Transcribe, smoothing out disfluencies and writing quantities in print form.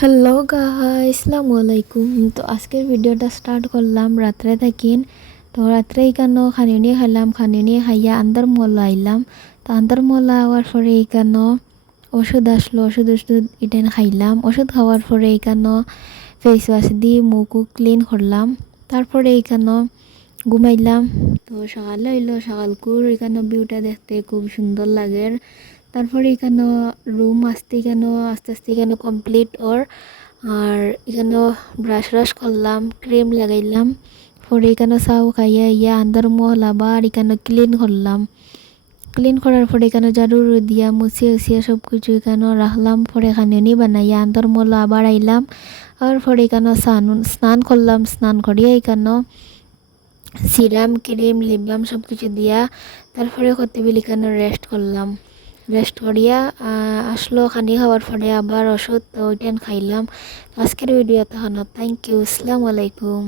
Hello guys, আসসালামু আলাইকুম। তো আজকের ভিডিওটা স্টার্ট করলাম রাত্রে থাকিন। তো রাত্রে এখানে খানি নিয়ে খেলাম, খানি নিয়ে খাইয়া আন্দার মহল্লা আইলাম। তো আন্দার মহল্লা আওয়ার পরে এখানে ওষুধ আসলো, ওষুধ ইটেন খাইলাম। ওষুধ খাওয়ার পরে এখানে ফেস ওয়াশ দিয়ে মুখ ক্লিন করলাম। তারপরে এখানে ঘুমাইলাম। তো সকালে হইলো, সকালকুর এখানে ভিউটা দেখতে খুব সুন্দর লাগে। তারপরে এখানে রুম আস্তে আস্তে এখানে কমপ্লিট আর এখানে ব্রাশ করলাম, ক্রিম লাগাইলাম। পরে এখানে চাও খাইয়া ইয়া আন্দার মহল আবার এখানে ক্লিন করলাম। ক্লিন করার পরে এখানে ঝাড়ু দিয়া মুছিয়া সব কিছু এখানে রাখলাম। পরে এখানে নি বানাইয়া আন্দার মহল আবার আইলাম। আর পরে এখানে স্নান করলাম। স্নান করিয়া এখানে সিরাম, ক্রিম, লিপ বাম সব কিছু দিয়া তারপরে কতবিল এখানে রেস্ট করলাম। রেস্ট করিয়া আসলো খানি খাওয়ার পরে আবার ওষুধ তো ওইটান খাইলাম। আজকের ভিডিও তখন থ্যাংক ইউ, আসসালামু আলাইকুম।